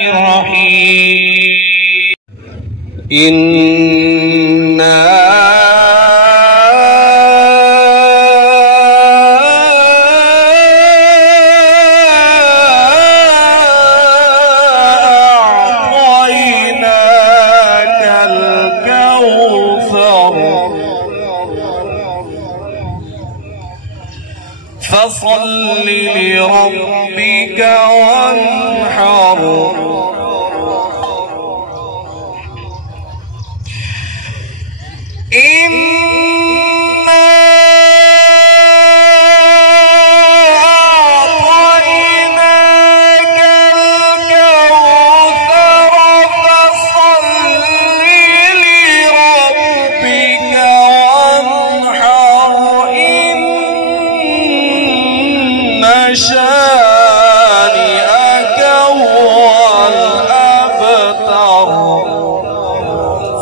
الرحيم. فصل لربك وانحر شانئك هو الأبتر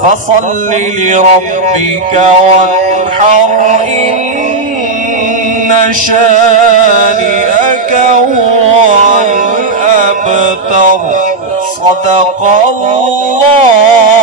فصل لربك وانحر إن شانئك هو الأبتر. صدق الله.